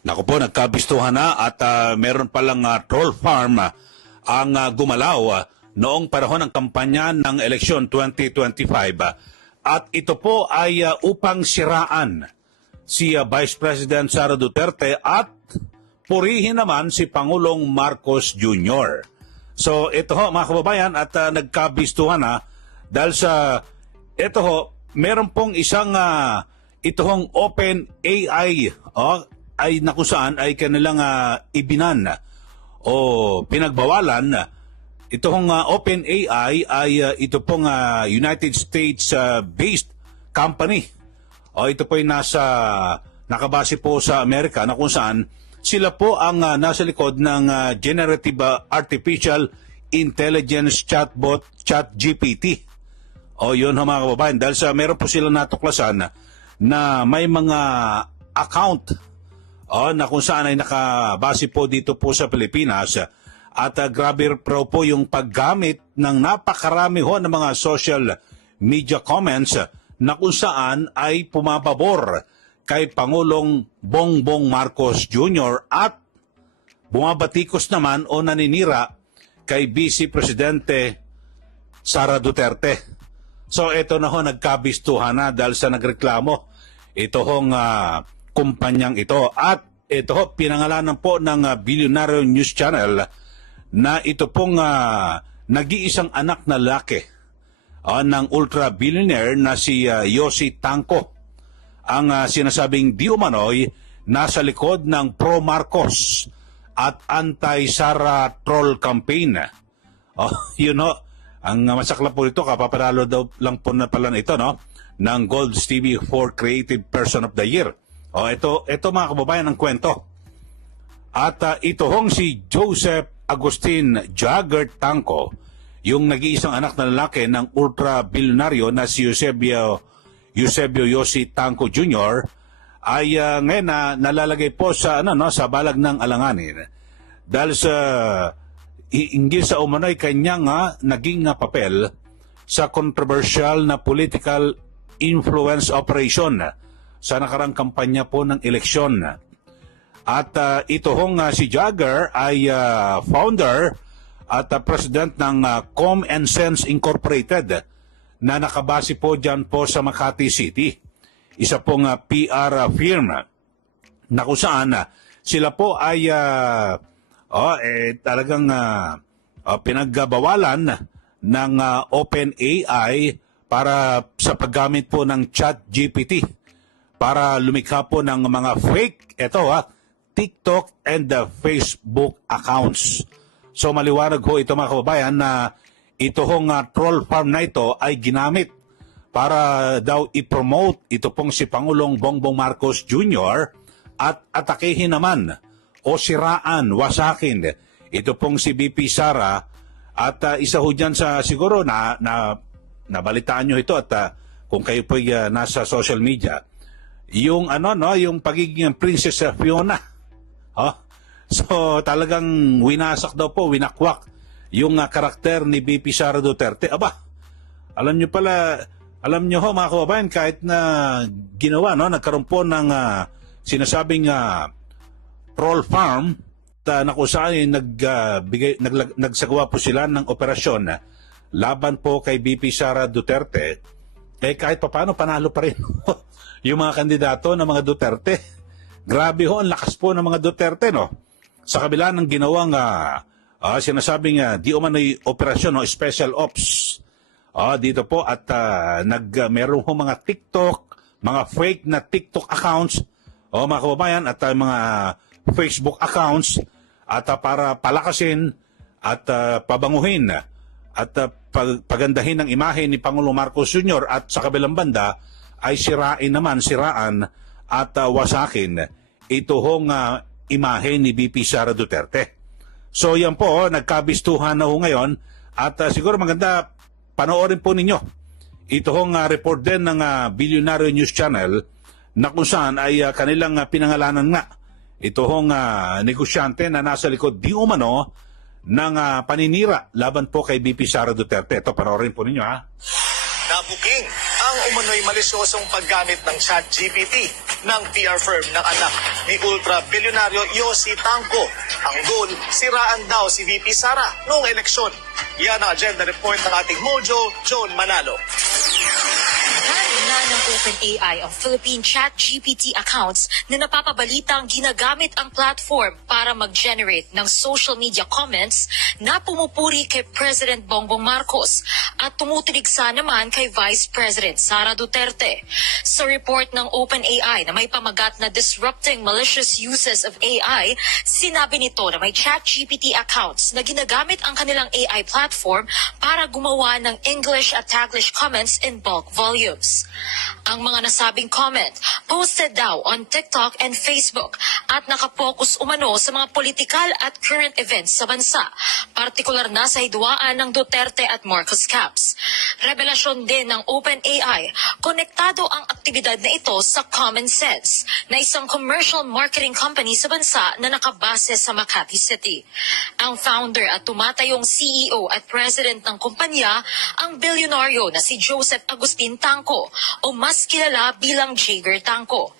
Naku po, nagkabistuhan na at meron palang troll farm ang gumalaw noong panahon ng kampanya ng eleksyon 2025. At ito po ay upang siraan si Vice President Sara Duterte at purihin naman si Pangulong Marcos Jr. So ito ho mga kababayan at nagkabistuhan na dahil sa ito ho, meron pong isang ito hong Open AI ay na kung saan ay kanilang ibinan o pinagbawalan. Ito hong Open AI ay ito pong United States based company. Ito po ay nakabase po sa Amerika na kung saan sila po ang nasa likod ng Generative Artificial Intelligence Chatbot ChatGPT. Yun ho mga kababayan, dahil sa meron po sila natuklasan na may mga account na kung saan ay nakabase po dito po sa Pilipinas at grabe po yung paggamit ng napakarami ho ng mga social media comments na kung saan ay pumapabor kay Pangulong Bongbong Marcos Jr. at bumabatikos naman o naninira kay Vice Presidente Sara Duterte. So ito na ho, nagkabistuhan na dahil sa nagreklamo ito hong kumpanyang ito. At ito ho, pinangalanan po ng Billionaire News Channel na ito pong nag-iisang anak na lalaki ng ultra-billionaire na si Yossi Tanco. Ang sinasabing di umano'y nasa likod ng pro-Marcos at anti-Sara troll campaign. Yun ho, ang masakla po ito, kapaparalo daw lang po na pala ito, no? Ng Gold Stevie for Creative Person of the Year. Ito mga kababayan ang kwento. At ito hong si Joseph Agustin Jagger Tanco, yung nag-iisang anak na lalaki ng ultra-bilyonaryo na si Eusebio Yossi Tanco Jr. ay ngayon na nalalagay po sa sa balag ng alanganin dahil sa hinggil sa umano'y kanyang naging papel sa controversial na political influence operation sa nakarang kampanya po ng eleksyon. At ito hong si Jagger ay founder at president ng Com and Sense Incorporated na nakabase po dyan po sa Makati City. Isa pong PR firm na kung saan sila po ay talagang pinagbawalan ng Open AI para sa paggamit po ng ChatGPT para lumikha po ng mga fake TikTok and Facebook accounts. So maliwanag ho ito mga kababayan na ito hong troll farm na ito ay ginamit para daw i-promote ito pong si Pangulong Bongbong Marcos Jr. at atakehin naman o siraan, wasakin ito pong si VP Sara. At isa ho dyan sa siguro na nabalitaan nyo ito at kung kayo po nasa social media, yung yung pagiging Princess Fiona. So talagang winasak daw po, winakwak yung karakter ni VP Sara Duterte. Alam nyo ho mga kababayan, kahit na ginawa, nagkaroon po ng sinasabing troll farm na kung saan nagsagawa po sila ng operasyon laban po kay VP Sara Duterte, kahit paano panalo pa rin yung mga kandidato ng mga Duterte. Grabe ho, ang lakas po ng mga Duterte, no? Sa kabila ng ginawang sinasabing di umano'y operasyon, special ops dito po at meron ho mga TikTok, mga fake na TikTok accounts mga kababayan at mga Facebook accounts at para palakasin at pabanguhin at pagandahin ng imahe ni Pangulong Marcos Jr. at sa kabilang banda ay siraan at wasakin ito hong imahe ni VP Sara Duterte. So yan po, nagkabistuhan na ho ngayon at siguro maganda panoorin po ninyo ito hong report din ng Billionaire News Channel na kung saan ay kanilang pinangalanan nga ito hong negosyante na nasa likod di umano ng paninira laban po kay VP Sara Duterte. Ito, panoorin po ninyo Nabuking ang umano'y malisyosong paggamit ng ChatGPT ng PR firm ng anak ni ultra-bilyonaryo Yossi Tangco. Ang goal, siraan daw si VP Sara noong eleksyon. Yan ang agenda report ng ating Mojo, John Manalo. Na ng OpenAI ang Philippine ChatGPT accounts na napapabalitang ginagamit ang platform para mag-generate ng social media comments na pumupuri kay President Bongbong Marcos at tumutuligsa naman kay Vice President Sara Duterte. Sa report ng OpenAI na may pamagat na Disrupting Malicious Uses of AI, sinabi nito na may ChatGPT accounts na ginagamit ang kanilang AI platform para gumawa ng English at Taglish comments in bulk volumes. Ang mga nasabing comment, posted daw on TikTok and Facebook at nakapokus umano sa mga politikal at current events sa bansa, partikular na sa hidwaan ng Duterte at Marcos camps. Revelasyon din ng OpenAI, konektado ang aktibidad na ito sa Common Sense, na isang commercial marketing company sa bansa na nakabase sa Makati City. Ang founder at tumatayong CEO at president ng kumpanya, ang bilyonaryo na si Joseph Agustin Tangco, o mas kilala bilang Jager Tangco.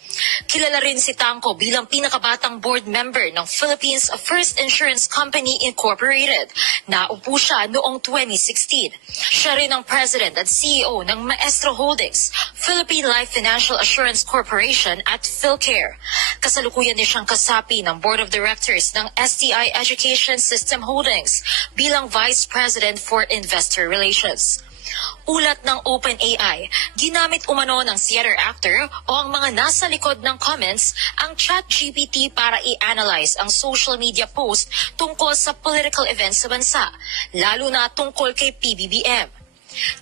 Kilala rin si Tangco bilang pinakabatang board member ng Philippines First Insurance Company Incorporated. Naupo siya noong 2016. Siya rin ang president at CEO ng Maestro Holdings, Philippine Life Financial Assurance Corporation at PhilCare. Kasalukuyan din siyang kasapi ng Board of Directors ng STI Education System Holdings bilang Vice President for Investor Relations. Ulat ng OpenAI, ginamit umano ng theater actor o ang mga nasa likod ng comments ang ChatGPT para i-analyze ang social media post tungkol sa political events sa bansa, lalo na tungkol kay PBBM.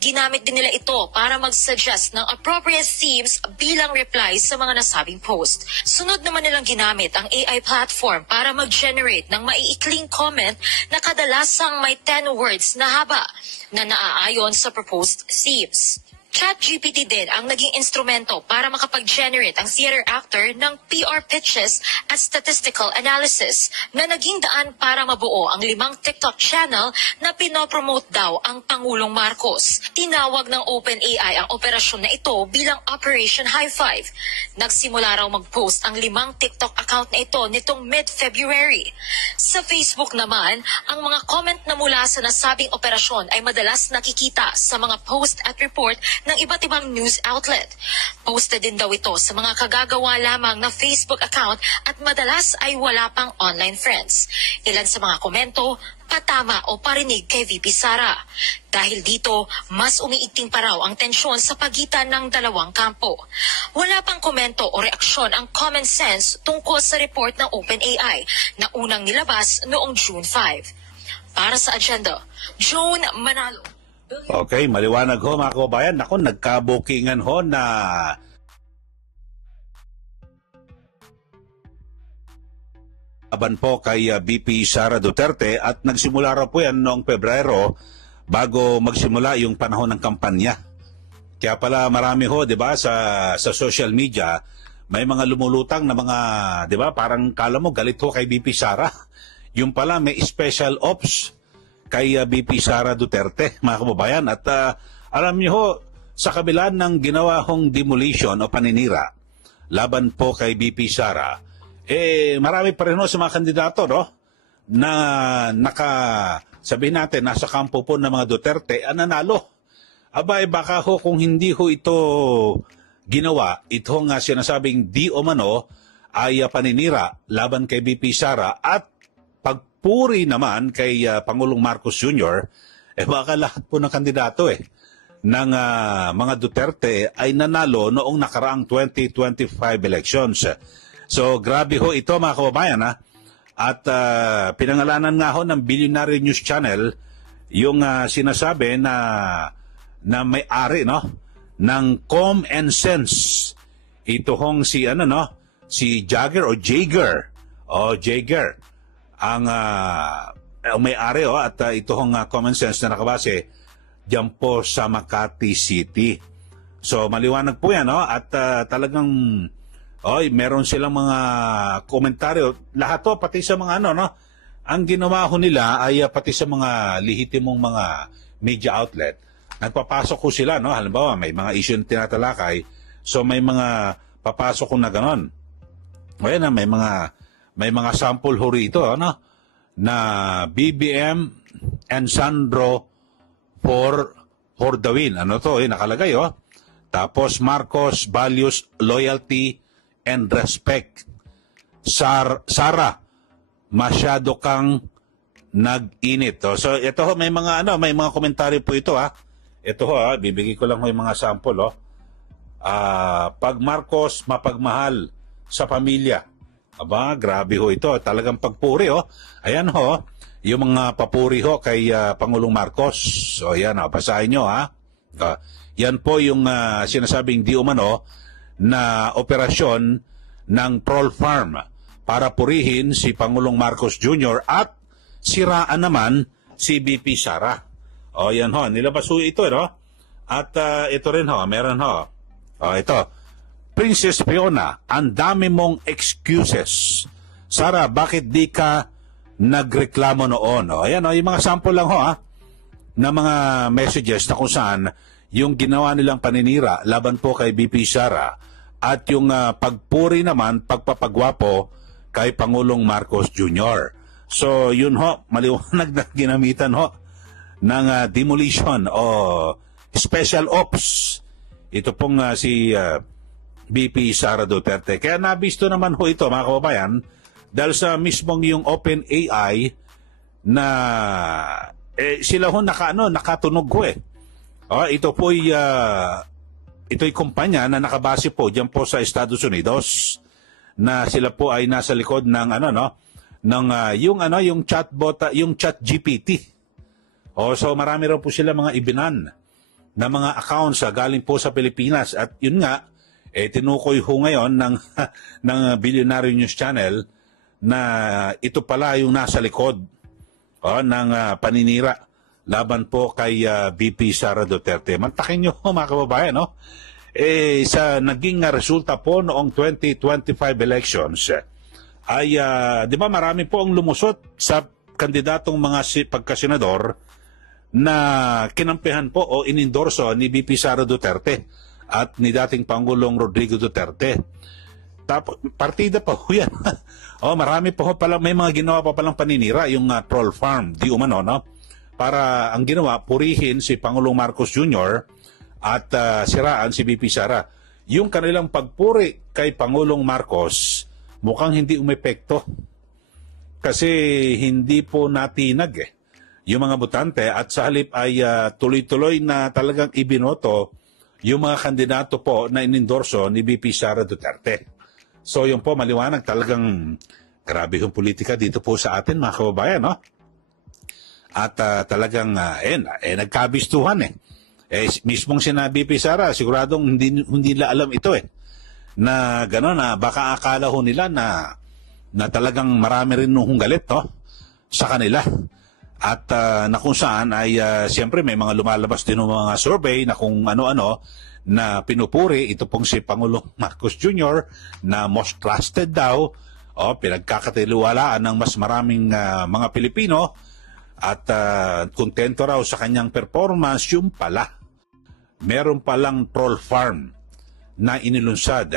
Ginamit din nila ito para mag-suggest ng appropriate themes bilang reply sa mga nasabing post. Sunod naman nilang ginamit ang AI platform para mag-generate ng maiikling comment na kadalasang may 10 words na haba na naaayon sa proposed themes. ChatGPT din ang naging instrumento para makapag-generate ang theater actor ng PR pitches at statistical analysis na naging daan para mabuo ang 5 TikTok channel na pinopromote daw ang Pangulong Marcos. Tinawag ng OpenAI ang operasyon na ito bilang Operation High Five. Nagsimula raw mag-post ang 5 TikTok account na ito nitong mid-February. Sa Facebook naman, ang mga comment na mula sa nasabing operasyon ay madalas nakikita sa mga post at report ng iba't ibang news outlet. Posted din daw ito sa mga kagagawa lamang na Facebook account at madalas ay wala pang online friends. Ilan sa mga komento, patama o parinig kay VP Sara. Dahil dito, mas umiigting pa raw ang tensyon sa pagitan ng dalawang kampo. Wala pang komento o reaksyon ang Common Sense tungkol sa report ng OpenAI na unang nilabas noong June 5. Para sa agenda, Joan Manalo. Okay, maliwanag ho mga kababayan. Ako, nagkabukingan ho na laban po kay VP Sara Duterte at nagsimula raw po yan noong Pebrero bago magsimula yung panahon ng kampanya. Kaya pala marami ho, 'di ba, sa social media may mga lumulutang na mga, 'di ba, parang kala mo galit ho kay VP Sara. Yung pala may special ops kay VP Sara Duterte, mga kababayan. At alam niyo ho, sa kabila ng ginawa hong demolition o paninira laban po kay VP Sara, marami pa rin ho sa mga kandidato, no, na sabihin natin, nasa kampo po ng mga Duterte, nanalo. Aba, baka ho kung hindi ho ito ginawa, itong sinasabing di o mano ay paninira laban kay VP Sara at pagpuri naman kay Pangulong Marcos Jr., baka lahat po ng kandidato ng mga Duterte ay nanalo noong nakaraang 2025 elections. So grabe ho ito mga kababayan, at pinangalanan nga ho ng Billionaire News Channel yung sinasabi na may-ari, no, ng Com and Sense. Ito hong si Jager o Jager ang may-ari at ito hong Common Sense na nakabase diyan po sa Makati City. So maliwanag po yan, no? At talagang meron silang mga komentaryo. Lahat to, pati sa mga ang ginawa ho nila ay pati sa mga lehitimong mga media outlet. Nagpapasok ko sila, no? Halimbawa, may mga issue na tinatalakay. So may mga papasok ko na ganon. Ayan na, may mga sample ho rito, ano? Na BBM and Sandro for the win. Ano to? Nakalagay, oh. Tapos Marcos values loyalty and respect. Sara, masyado kang nag-init. Oh. So ito ho, may mga komentaryo po ito, ha. Ito ho, bibigay ko lang ho yung mga sample, oh. Pag Marcos mapagmahal sa pamilya. Aba, grabe ho ito. Talagang pagpuri, oh. Ayan ho, yung mga papuri ho kay Pangulong Marcos. So ayan, basahin nyo, ha. Yan po yung sinasabing di umano na operasyon ng troll farm para purihin si Pangulong Marcos Jr. at siraan naman si VP Sara. O yan ho, nilabas ho ito, no? At ito rin ho, meron ho. O ito, Princess Fiona, ang dami mong excuses. Sara, bakit di ka nagreklamo noon? O ayan ho, yung mga sample lang ho, na mga messages na kung saan yung ginawa nilang paninira laban po kay VP Sara at yung pagpuri naman, pagpapagwapo kay Pangulong Marcos Jr. So yun ho, maliwanag na ginamitan ho ng demolition o special ops. Ito pong si VP Sara Duterte. Kaya nabisto naman ho ito, mga kababayan, dahil sa mismong yung OpenAI na sila ho nakatunog ho eh. Ito po'y ito'y kumpanya na nakabase po diyan po sa Estados Unidos na sila po ay nasa likod ng yung chatbot, yung ChatGPT. So marami raw po sila mga ibinan na mga accounts galing po sa Pilipinas at yun nga tinukoy ho ngayon ng Billionaire News Channel na ito pala yung nasa likod ng paninira laban po kay VP Sara Duterte. Mantakin nyo mga kababayan, no? Sa naging resulta po noong 2025 elections ay di ba marami po ang lumusot sa kandidatong mga pagkasenador na kinampihan po o inendorso ni VP Sara Duterte at ni dating Pangulong Rodrigo Duterte. Tapos partida pa ho yan. Marami po pala, may mga ginawa pa palang paninira yung troll farm, di umano, no? Para ang ginawa, purihin si Pangulong Marcos Jr. at siraan si VP Sara. Yung kanilang pagpuri kay Pangulong Marcos, mukhang hindi umepekto. Kasi hindi po natinag yung mga botante at sa halip ay tuloy-tuloy na talagang ibinoto yung mga kandidato po na inendorso ni VP Sara Duterte. So yun po, maliwanag, talagang grabe yung politika dito po sa atin, mga kababayan, no? At talagang nagkabistuhan mismong sinabi VP Sara, siguradong hindi nila alam ito na gano'n na baka akala ho nila na talagang marami rin nung galit, no? Sa kanila. At na kung saan ay siyempre may mga lumalabas din ng mga survey na kung ano-ano na pinupuri ito pong si Pangulong Marcos Jr. na most trusted daw pinagkakatiwalaan ng mas maraming mga Pilipino at kontento raw sa kanyang performance. Yung pala meron palang troll farm na inilunsad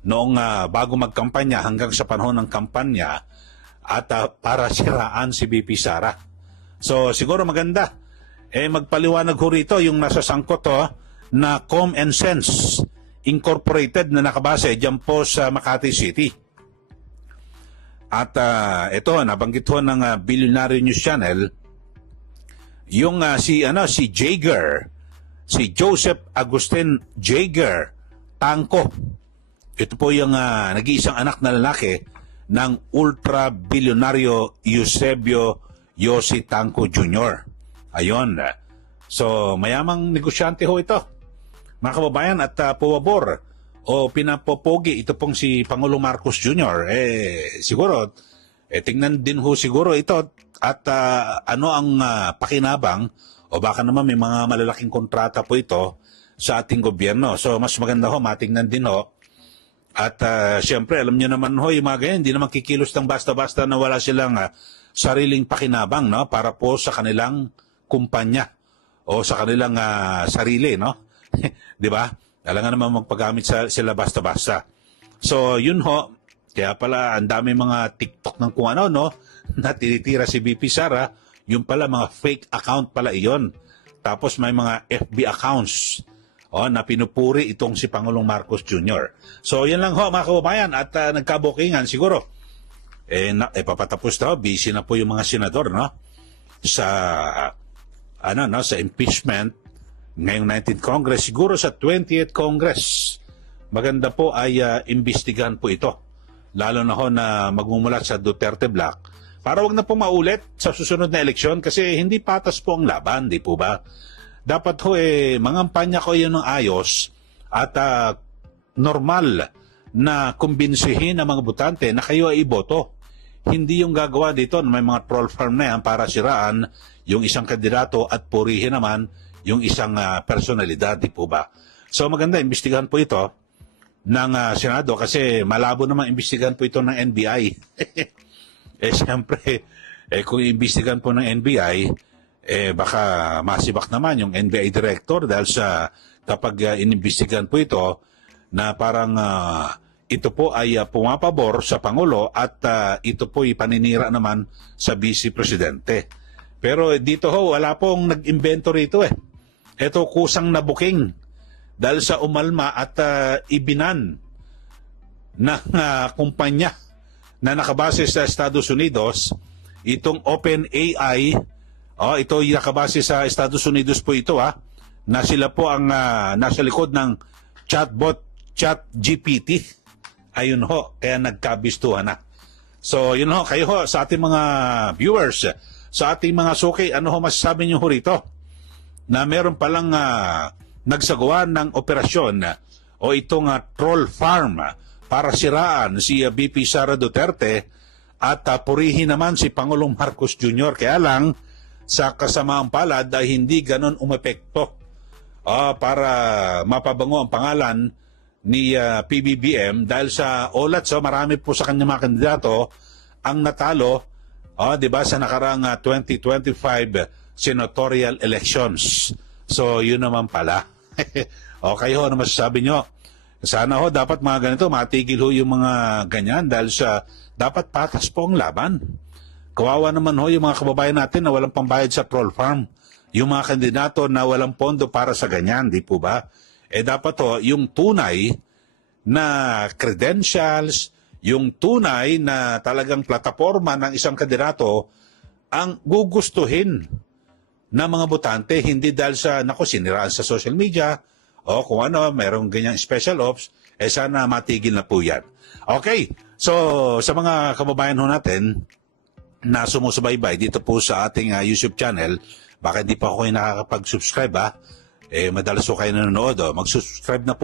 noong bago magkampanya hanggang sa panahon ng kampanya at para siraan si VP Sara. So siguro maganda magpaliwanag ho rito yung nasa sangkot na Com and Sense Incorporated na nakabase dyan po sa Makati City. At ito nabanggit ho ng Billionaire News Channel yung si Jager, si Joseph Agustin Jager Tanco. Ito po yung nag-iisang anak na lalaki ng ultra-bilyonaryo Eusebio Yossi Tanco Jr. Ayon. So, mayamang negosyante ho ito, mga kababayan, at pabor o pinapopogi ito pong si Pangulong Marcos Jr. Siguro, tingnan din ho siguro ito at ano ang pakinabang o baka naman may mga malalaking kontrata po ito sa ating gobyerno. So, mas maganda ho, matingnan din ho. At siyempre, alam niyo naman ho, yung mga ganyan, hindi naman kikilos ng basta-basta na wala silang sariling pakinabang, no, para po sa kanilang kumpanya o sa kanilang sarili, no? 'Di ba? Alangan naman magpagamit sila basta-basta. So, yun ho, Kaya pala ang dami mga TikTok ng kung ano, no, na tinitira si VP Sara, yung pala mga fake account pala iyon. Tapos may mga FB accounts na pinupuri itong si Pangulong Marcos Jr. So yan lang ho mga kababayan, at nagkabukingan siguro. Papatapos na ho, busy na po yung mga senador, no, sa sa impeachment ngayong 19th Congress, siguro sa 20th Congress. Maganda po ay imbestigahan po ito. Lalo na ho na magmumulat sa Duterte Black, para wag na po maulit sa susunod na eleksyon kasi hindi patas po ang laban, di po ba? Dapat ho mangampanya ko yun ng ayos at normal na kumbinsihin ang mga botante na kayo ay iboto. Hindi yung gagawa dito na may mga troll farm na yan para siraan yung isang kandidato at purihin naman yung isang personalidad, di po ba? So maganda, imbestigahan po ito ng Senado kasi malabo naman imbestigahan po ito ng NBI. Siyempre, kung imbestigahan po ng NBI, baka masibak naman yung NBI director dahil sa kapag inimbestigahan po ito na parang ito po ay pumapabor sa Pangulo at ito po ay paninira naman sa Vice Presidente. Pero dito ho, wala pong nag-invento rito Ito kusang nabuking dahil sa umalma at ibinan ng kumpanya na nakabase sa Estados Unidos, itong OpenAI, ito yung nakabase sa Estados Unidos po ito na sila po ang nasa likod ng chatbot ChatGPT. Ayun ho, kaya nagkabistuhan na. So yun ho, kayo ho, sa ating mga viewers, sa ating mga suki, ano ho masasabi niyo ho rito? Na meron palang nagsagawa ng operasyon o itong troll farm para siraan si VP Sara Duterte at purihin naman si Pangulong Marcos Jr. Kaya lang, sa kasamaang palad ay hindi ganon umepekto para mapabango ang pangalan ni PBBM dahil sa olat. So marami po sa kanya mga kandidato ang natalo diba, sa nakarang 2025 senatorial elections. So yun naman pala. Okay ho, ano masasabi nyo? Sana ho, dapat mga ganito, matigil ho yung mga ganyan dahil sa dapat patas po ang laban. Kawawa naman ho yung mga kababayan natin na walang pambayad sa troll farm. Yung mga kandidato na walang pondo para sa ganyan, di po ba? Dapat ho, yung tunay na credentials, yung tunay na talagang plataforma ng isang kandidato ang gugustuhin na mga botante, hindi dahil sa, siniraan sa social media, o kung ano, merong ganyang special ops, sana matigil na po yan. Okay, so sa mga kababayan ho natin na sumusubaybay dito po sa ating YouTube channel, baka hindi pa ako nakakapag-subscribe madalas ho kayo nanonood, mag-subscribe na po.